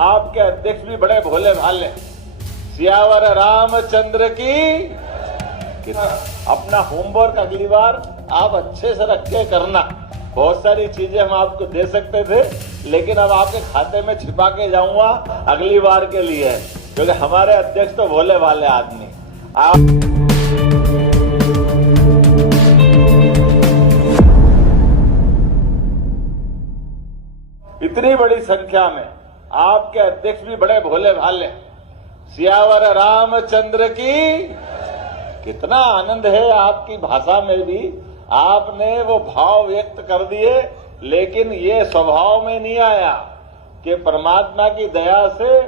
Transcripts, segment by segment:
आपके अध्यक्ष भी बड़े भोले भाले। सियावर रामचंद्र की। अपना होमवर्क अगली बार आप अच्छे से रख के करना। बहुत सारी चीजें हम आपको दे सकते थे, लेकिन अब आपके खाते में छिपा के जाऊंगा अगली बार के लिए, क्योंकि हमारे अध्यक्ष तो भोले भाले आदमी। इतनी बड़ी संख्या में आपके अध्यक्ष भी बड़े भोले भाले। सियावर रामचंद्र की। कितना आनंद है आपकी भाषा में भी, आपने वो भाव व्यक्त कर दिए, लेकिन ये स्वभाव में नहीं आया कि परमात्मा की दया से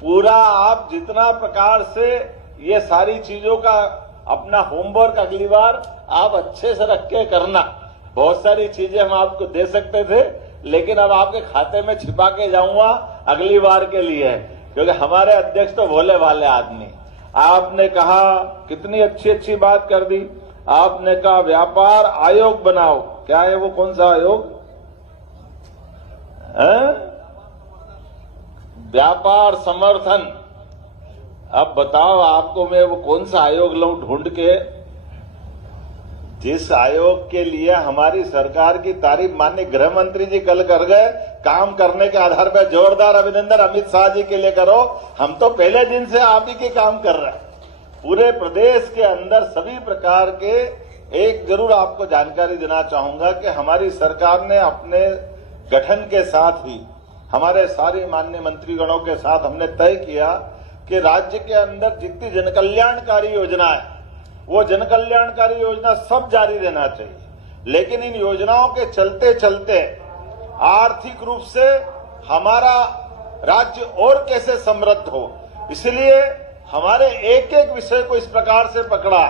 पूरा आप जितना प्रकार से ये सारी चीजों का अपना होमवर्क अगली बार आप अच्छे से रख के करना। बहुत सारी चीजें हम आपको दे सकते थे, लेकिन अब आपके खाते में छिपा के जाऊंगा अगली बार के लिए, क्योंकि हमारे अध्यक्ष तो भोले भाले आदमी। आपने कहा, कितनी अच्छी अच्छी बात कर दी। आपने कहा व्यापार आयोग बनाओ। क्या है वो, कौन सा आयोग है? व्यापार समर्थन। अब बताओ आपको मैं वो कौन सा आयोग लाऊं ढूंढ के, जिस आयोग के लिए हमारी सरकार की तारीफ माननीय गृह मंत्री जी कल कर गए। काम करने के आधार पर जोरदार अभिनंदन अमित शाह जी के लिए करो। हम तो पहले दिन से आप ही के काम कर रहे हैं। पूरे प्रदेश के अंदर सभी प्रकार के, एक जरूर आपको जानकारी देना चाहूंगा कि हमारी सरकार ने अपने गठन के साथ ही हमारे सारे माननीय मंत्रीगणों के साथ हमने तय किया कि राज्य के अंदर जितनी जनकल्याणकारी योजना है वो जनकल्याणकारी योजना सब जारी रहना चाहिए, लेकिन इन योजनाओं के चलते चलते आर्थिक रूप से हमारा राज्य और कैसे समृद्ध हो, इसलिए हमारे एक एक विषय को इस प्रकार से पकड़ा।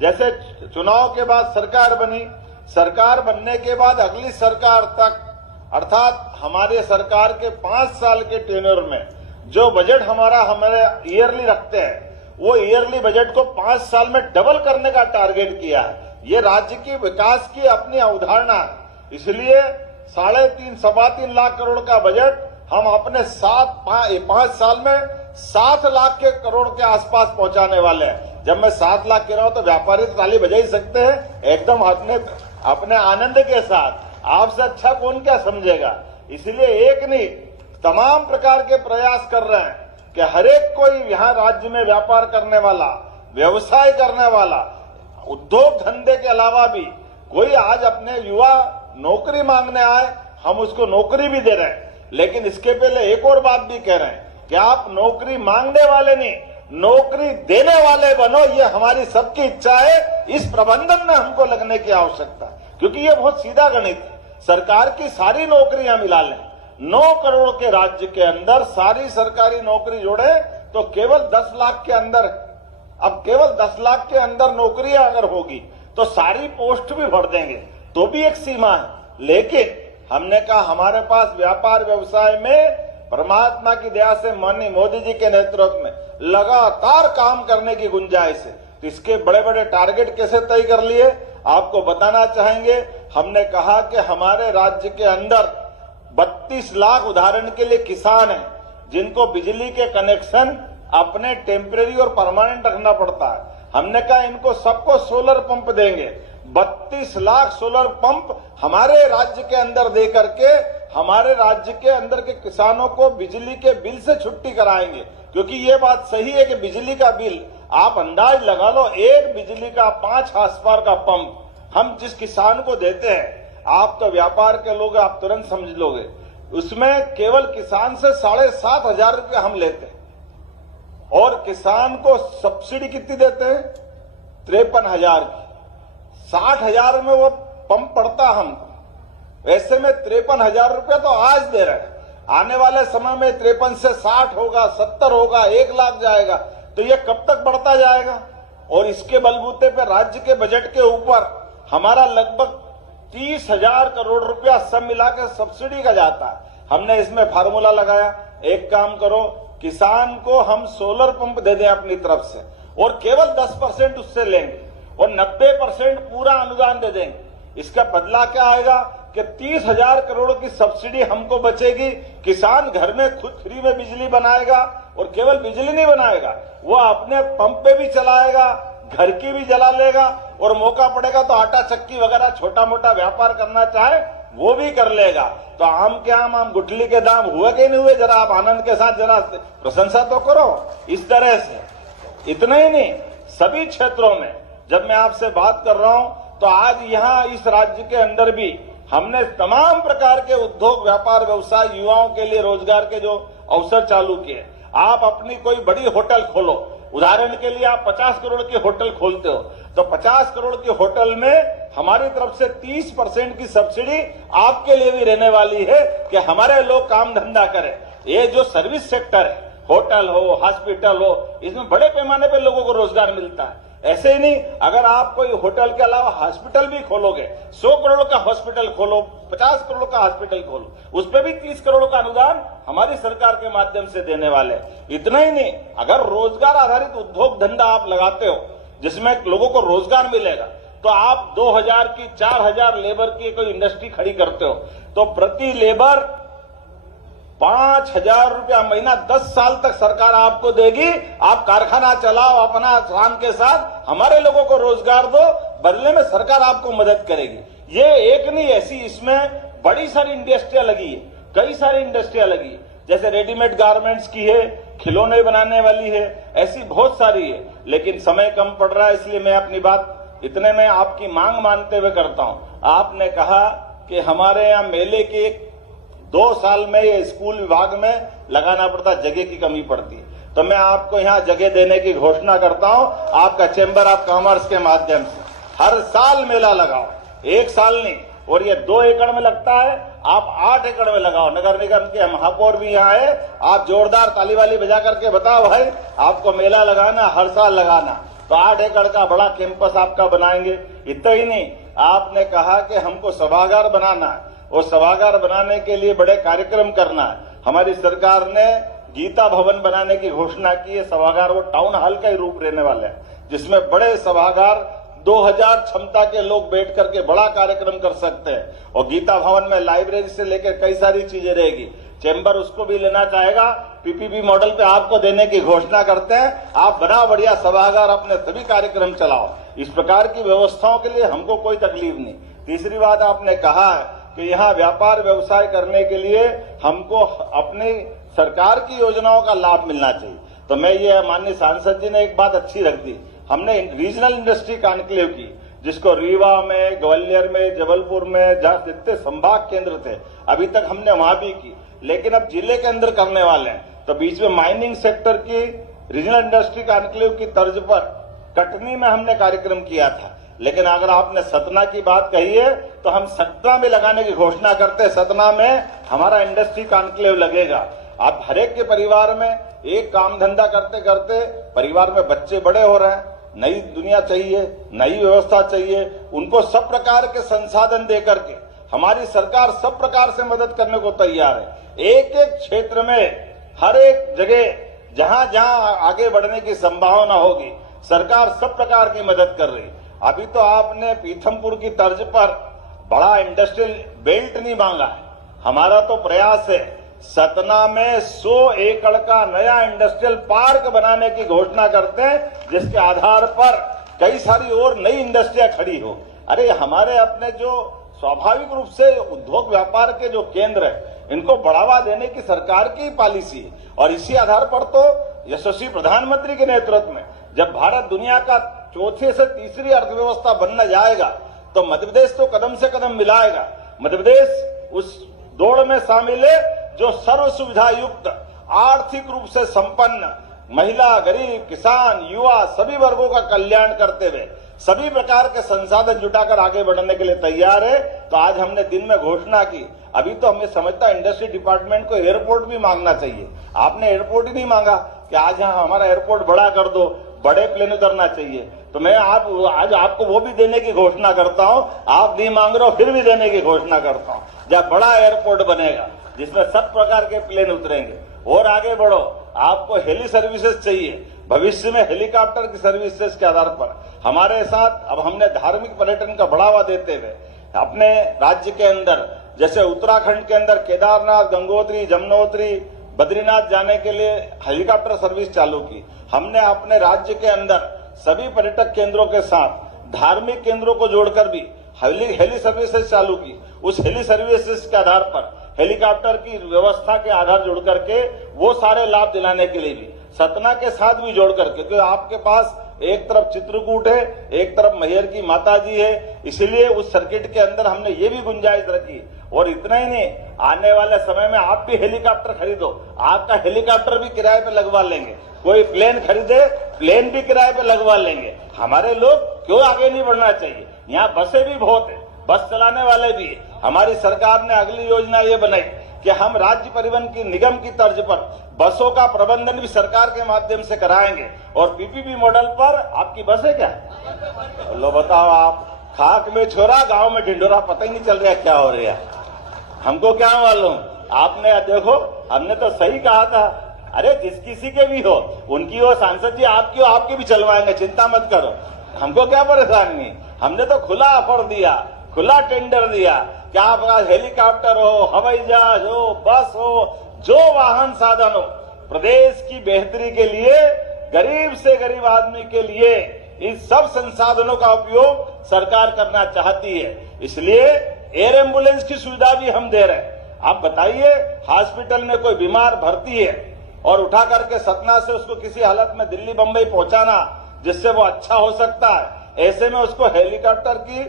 जैसे चुनाव के बाद सरकार बनी, सरकार बनने के बाद अगली सरकार तक, अर्थात हमारे सरकार के 5 साल के टेन्योर में जो बजट हमारे ईयरली रखते हैं, वो ईयरली बजट को 5 साल में डबल करने का टारगेट किया है। ये राज्य की विकास की अपनी अवधारणा है। इसलिए 3.5-3.25 लाख करोड़ का बजट हम अपने 5 साल में 7 लाख के करोड़ के आसपास पहुंचाने वाले हैं। जब मैं 7 लाख कह रहा हूं तो व्यापारी ताली बजा ही सकते हैं एकदम अपने आनंद के साथ। आपसे अच्छा कौन क्या समझेगा। इसलिए एक नहीं, तमाम प्रकार के प्रयास कर रहे हैं कि हर एक कोई यहाँ राज्य में व्यापार करने वाला, व्यवसाय करने वाला, उद्योग धंधे के अलावा भी कोई आज अपने युवा नौकरी मांगने आए, हम उसको नौकरी भी दे रहे हैं। लेकिन इसके पहले एक और बात भी कह रहे हैं कि आप नौकरी मांगने वाले नहीं, नौकरी देने वाले बनो। ये हमारी सबकी इच्छा है। इस प्रबंधन में हमको लगने की आवश्यकता है, क्योंकि ये बहुत सीधा गणित है। सरकार की सारी नौकरियां मिला लें, 9 करोड़ के राज्य के अंदर सारी सरकारी नौकरी जोड़े तो केवल 10 लाख के अंदर, अब केवल 10 लाख के अंदर नौकरियां अगर होगी तो सारी पोस्ट भी भर देंगे, तो भी एक सीमा है। लेकिन हमने कहा हमारे पास व्यापार व्यवसाय में परमात्मा की दया से माननीय मोदी जी के नेतृत्व में लगातार काम करने की गुंजाइश है। तो इसके बड़े बड़े टारगेट कैसे तय कर लिए आपको बताना चाहेंगे। हमने कहा कि हमारे राज्य के अंदर 32 लाख उदाहरण के लिए किसान हैं जिनको बिजली के कनेक्शन अपने टेम्परेरी और परमानेंट रखना पड़ता है। हमने कहा इनको सबको सोलर पंप देंगे। 32 लाख सोलर पंप हमारे राज्य के अंदर दे करके हमारे राज्य के अंदर के किसानों को बिजली के बिल से छुट्टी कराएंगे। क्योंकि ये बात सही है कि बिजली का बिल आप अंदाज लगा लो, एक बिजली का 5 हार्स पावर का पंप हम जिस किसान को देते हैं, आप तो व्यापार के लोग, आप तुरंत समझ लोगे, उसमें केवल किसान से 7,500 रुपये हम लेते हैं और किसान को सब्सिडी कितनी देते हैं? 53,000 की। 60,000 में वो पंप पड़ता हमको। ऐसे में 53,000 रुपये तो आज दे रहे हैं, आने वाले समय में 53 से 60 होगा, 70 होगा, 1 लाख जाएगा। तो ये कब तक बढ़ता जाएगा? और इसके बलबूते पर राज्य के बजट के ऊपर हमारा लगभग 30,000 करोड़ रुपया सब मिला के सब्सिडी का जाता है। हमने इसमें फार्मूला लगाया, एक काम करो, किसान को हम सोलर पंप दे दें अपनी तरफ से और केवल 10% उससे लेंगे और 90% पूरा अनुदान दे देंगे। इसका बदला क्या आएगा कि 30,000 करोड़ की सब्सिडी हमको बचेगी। किसान घर में खुद फ्री में बिजली बनाएगा और केवल बिजली नहीं बनाएगा, वो अपने पंप पे भी चलाएगा, घर की भी जला लेगा और मौका पड़ेगा तो आटा चक्की वगैरह छोटा मोटा व्यापार करना चाहे वो भी कर लेगा। तो आम के आम गुठली के दाम हुए कि नहीं हुए, जरा आप आनंद के साथ जरा प्रशंसा तो करो। इस तरह से इतना ही नहीं, सभी क्षेत्रों में जब मैं आपसे बात कर रहा हूं तो आज यहां इस राज्य के अंदर भी हमने तमाम प्रकार के उद्योग व्यापार व्यवसाय युवाओं के लिए रोजगार के जो अवसर चालू किए। आप अपनी कोई बड़ी होटल खोलो, उदाहरण के लिए आप 50 करोड़ की होटल खोलते हो तो 50 करोड़ की होटल में हमारी तरफ से 30% की सब्सिडी आपके लिए भी रहने वाली है कि हमारे लोग काम धंधा करें। ये जो सर्विस सेक्टर है, होटल हो, हॉस्पिटल हो, इसमें बड़े पैमाने पर लोगों को रोजगार मिलता है। ऐसे ही नहीं, अगर आप कोई होटल के अलावा हॉस्पिटल भी खोलोगे, 100 करोड़ का हॉस्पिटल खोलो, 50 करोड़ का हॉस्पिटल खोलो, उस पर भी 30 करोड़ का अनुदान हमारी सरकार के माध्यम से देने वाले। इतना ही नहीं, अगर रोजगार आधारित उद्योग धंधा आप लगाते हो जिसमें लोगों को रोजगार मिलेगा, तो आप 2000 की 4000 लेबर की कोई इंडस्ट्री खड़ी करते हो तो प्रति लेबर 5,000 रुपया महीना 10 साल तक सरकार आपको देगी। आप कारखाना चलाओ अपना शान के साथ, हमारे लोगों को रोजगार दो, बदले में सरकार आपको मदद करेगी। ये एक नहीं, ऐसी इसमें बड़ी सारी इंडस्ट्रियां लगी है, कई सारी इंडस्ट्रियां लगी है, जैसे रेडीमेड गारमेंट्स की है, खिलौने बनाने वाली है, ऐसी बहुत सारी है। लेकिन समय कम पड़ रहा है, इसलिए मैं अपनी बात इतने में आपकी मांग मानते हुए करता हूं। आपने कहा कि हमारे यहाँ मेले के 2 साल में ये स्कूल विभाग में लगाना पड़ता, जगह की कमी पड़ती है, तो मैं आपको यहाँ जगह देने की घोषणा करता हूँ। आपका चैम्बर ऑफ कॉमर्स के माध्यम से हर साल मेला लगाओ, 1 साल नहीं, और ये 2 एकड़ में लगता है, आप 8 एकड़ में लगाओ। नगर निगम के महापौर भी यहाँ है, आप जोरदार ताली वाली बजा करके बताओ भाई, आपको मेला लगाना, हर साल लगाना, तो 8 एकड़ का बड़ा कैंपस आपका बनाएंगे। इतना ही नहीं, आपने कहा कि हमको सभागार बनाना है, और सभागार बनाने के लिए बड़े कार्यक्रम करना है। हमारी सरकार ने गीता भवन बनाने की घोषणा की है। सभागार वो टाउन हॉल का ही रूप रहने वाला है, जिसमें बड़े सभागार 2000 क्षमता के लोग बैठ करके बड़ा कार्यक्रम कर सकते हैं। और गीता भवन में लाइब्रेरी से लेकर कई सारी चीजें रहेगी। चैम्बर उसको भी लेना चाहेगा, पीपीपी मॉडल पे आपको देने की घोषणा करते हैं। आप बना बढ़िया सभागार, अपने सभी कार्यक्रम चलाओ। इस प्रकार की व्यवस्थाओं के लिए हमको कोई तकलीफ नहीं। तीसरी बात आपने कहा कि यहाँ व्यापार व्यवसाय करने के लिए हमको अपनी सरकार की योजनाओं का लाभ मिलना चाहिए। तो मैं ये माननीय सांसद जी ने एक बात अच्छी रख दी, हमने रीजनल इंडस्ट्री कॉन्क्लेव की, जिसको रीवा में, ग्वालियर में, जबलपुर में, जहां जितने संभाग केंद्र थे अभी तक हमने वहां भी की, लेकिन अब जिले के अंदर करने वाले हैं। तो बीच में माइनिंग सेक्टर की रीजनल इंडस्ट्री कॉन्क्लेव की तर्ज पर कटनी में हमने कार्यक्रम किया था। लेकिन अगर आपने सतना की बात कही है तो हम सतना में लगाने की घोषणा करते हैं। सतना में हमारा इंडस्ट्री कॉन्क्लेव लगेगा। आप हरेक के परिवार में एक काम धंधा करते करते परिवार में बच्चे बड़े हो रहे हैं, नई दुनिया चाहिए, नई व्यवस्था चाहिए, उनको सब प्रकार के संसाधन दे करके हमारी सरकार सब प्रकार से मदद करने को तैयार है। एक एक क्षेत्र में हर एक जगह जहां जहां आगे बढ़ने की संभावना होगी, सरकार सब प्रकार की मदद कर रही है। अभी तो आपने पीथमपुर की तर्ज पर बड़ा इंडस्ट्रियल बेल्ट नहीं मांगा है। हमारा तो प्रयास है सतना में 100 एकड़ का नया इंडस्ट्रियल पार्क बनाने की घोषणा करते हैं, जिसके आधार पर कई सारी और नई इंडस्ट्रियां खड़ी हो। अरे हमारे अपने जो स्वाभाविक रूप से उद्योग व्यापार के जो केंद्र है, इनको बढ़ावा देने की सरकार की पॉलिसी है। और इसी आधार पर तो यशस्वी प्रधानमंत्री के नेतृत्व में जब भारत दुनिया का चौथे से तीसरी अर्थव्यवस्था बनने जाएगा, तो मध्य प्रदेश तो कदम से कदम मिलाएगा। मध्य प्रदेश उस दौड़ में शामिल है जो सर्व सुविधा युक्त, आर्थिक रूप से संपन्न, महिला, गरीब, किसान, युवा सभी वर्गों का कल्याण करते हुए सभी प्रकार के संसाधन जुटाकर आगे बढ़ने के लिए तैयार है। तो आज हमने दिन में घोषणा की। अभी तो हमें समझता इंडस्ट्री डिपार्टमेंट को एयरपोर्ट भी मांगना चाहिए। आपने एयरपोर्ट ही नहीं मांगा कि आज यहाँ हमारा एयरपोर्ट बड़ा कर दो, बड़े प्लेन उतरना चाहिए। तो मैं आज आपको वो भी देने की घोषणा करता हूं। आप नहीं मांग रहे हो, फिर भी देने की घोषणा करता हूं। जब बड़ा एयरपोर्ट बनेगा जिसमें सब प्रकार के प्लेन उतरेंगे। और आगे बढ़ो, आपको हेली सर्विसेज चाहिए, भविष्य में हेलीकॉप्टर की सर्विसेज के आधार पर हमारे साथ अब हमने धार्मिक पर्यटन का बढ़ावा देते हुए अपने राज्य के अंदर, जैसे उत्तराखंड के अंदर केदारनाथ, गंगोत्री, जमुनोत्री, बद्रीनाथ जाने के लिए हेलीकॉप्टर सर्विस चालू की। हमने अपने राज्य के अंदर सभी पर्यटक केंद्रों के साथ धार्मिक केंद्रों को जोड़कर भी हेली सर्विसेज चालू की। उस हेली सर्विसेज के आधार पर हेलीकॉप्टर की व्यवस्था के आधार जोड़ करके वो सारे लाभ दिलाने के लिए भी सतना के साथ भी जोड़ करके, क्योंकि आपके पास एक तरफ चित्रकूट है, एक तरफ मैहर की माता जी है, इसलिए उस सर्किट के अंदर हमने ये भी गुंजाइश रखी। और इतना ही नहीं, आने वाले समय में आप भी हेलीकॉप्टर खरीदो, आपका हेलीकॉप्टर भी किराए पे लगवा लेंगे। कोई प्लेन खरीदे, प्लेन भी किराए पे लगवा लेंगे। हमारे लोग क्यों आगे नहीं बढ़ना चाहिए? यहाँ बसें भी बहुत है, बस चलाने वाले भी है। हमारी सरकार ने अगली योजना ये बनाई कि हम राज्य परिवहन की निगम की तर्ज पर बसों का प्रबंधन भी सरकार के माध्यम से कराएंगे। और पीपीपी मॉडल पर आपकी बस है क्या? लो बताओ, आप खाक में छोरा, गांव में ढिंडोरा, पता ही नहीं चल रहा क्या हो रहा है। हमको क्या मालूम? आपने देखो, हमने तो सही कहा था। अरे जिस किसी के भी हो, उनकी हो सांसद जी, आपकी हो, आपके भी चलवाएंगे, चिंता मत करो। हमको क्या परेशानी? हमने तो खुला ऑफर दिया, खुला टेंडर दिया कि आपका हेलीकॉप्टर हो, हवाई जहाज हो, बस हो, जो वाहन साधन हो, प्रदेश की बेहतरी के लिए, गरीब से गरीब आदमी के लिए इन सब संसाधनों का उपयोग सरकार करना चाहती है। इसलिए एयर एम्बुलेंस की सुविधा भी हम दे रहे हैं। आप बताइए, हॉस्पिटल में कोई बीमार भर्ती है और उठा करके सतना से उसको किसी हालत में दिल्ली बंबई पहुंचाना, जिससे वो अच्छा हो सकता है, ऐसे में उसको हेलीकॉप्टर की,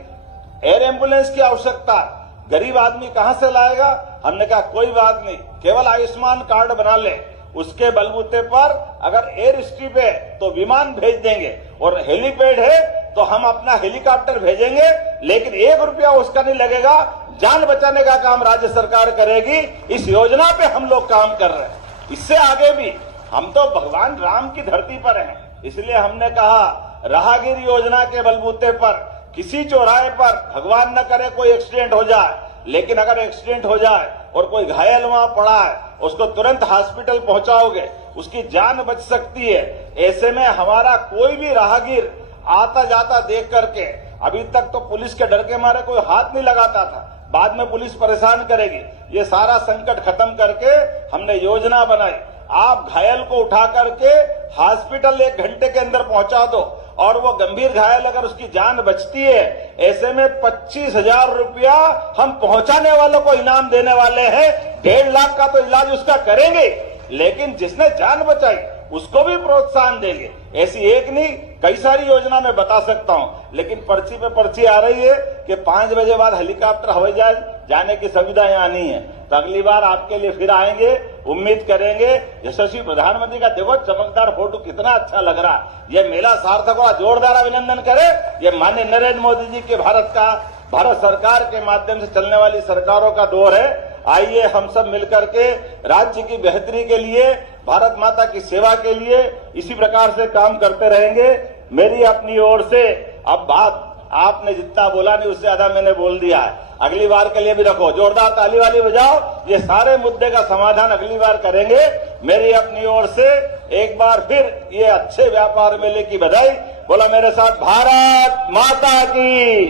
एयर एम्बुलेंस की आवश्यकता है। गरीब आदमी कहां से लाएगा? हमने कहा कोई बात नहीं, केवल आयुष्मान कार्ड बना ले, उसके बलबूते पर अगर एयर स्ट्रिप है तो विमान भेज देंगे, और हेलीपैड है तो हम अपना हेलीकॉप्टर भेजेंगे, लेकिन 1 रुपया उसका नहीं लगेगा। जान बचाने का काम राज्य सरकार करेगी। इस योजना पे हम लोग काम कर रहे हैं। इससे आगे भी हम तो भगवान राम की धरती पर हैं, इसलिए हमने कहा राहगीर योजना के बलबूते पर किसी चौराहे पर भगवान न करे कोई एक्सीडेंट हो जाए, लेकिन अगर एक्सीडेंट हो जाए और कोई घायल वहां पड़ा है, उसको तुरंत हॉस्पिटल पहुंचाओगे, उसकी जान बच सकती है। ऐसे में हमारा कोई भी राहगीर आता जाता देख करके, अभी तक तो पुलिस के डर के मारे कोई हाथ नहीं लगाता था, बाद में पुलिस परेशान करेगी। ये सारा संकट खत्म करके हमने योजना बनाई। आप घायल को उठा करके हॉस्पिटल 1 घंटे के अंदर पहुंचा दो, और वो गंभीर घायल अगर उसकी जान बचती है, ऐसे में 25,000 रुपया हम पहुंचाने वालों को इनाम देने वाले हैं। 1.5 लाख का तो इलाज उसका करेंगे, लेकिन जिसने जान बचाई उसको भी प्रोत्साहन देंगे। ऐसी एक नहीं, कई सारी योजना मैं बता सकता हूं, लेकिन पर्ची पे पर्ची आ रही है कि 5 बजे बाद हेलीकॉप्टर हवाई जहाज जाने की सुविधा यहाँ नहीं है। तो अगली बार आपके लिए फिर आएंगे, उम्मीद करेंगे। यशस्वी प्रधानमंत्री का देखो चमकदार फोटो कितना अच्छा लग रहा है। ये मेला सार्थक हुआ, जोरदार अभिनंदन करें। ये माननीय नरेंद्र मोदी जी के भारत सरकार के माध्यम से चलने वाली सरकारों का दौर है। आइए हम सब मिलकर के राज्य की बेहतरी के लिए, भारत माता की सेवा के लिए इसी प्रकार से काम करते रहेंगे। मेरी अपनी ओर से अब बात आपने जितना बोला नहीं, उससे ज्यादा मैंने बोल दिया है। अगली बार के लिए भी रखो, जोरदार ताली वाली बजाओ। ये सारे मुद्दे का समाधान अगली बार करेंगे। मेरी अपनी ओर से एक बार फिर ये अच्छे व्यापार मेले की बधाई। बोला मेरे साथ, भारत माता की।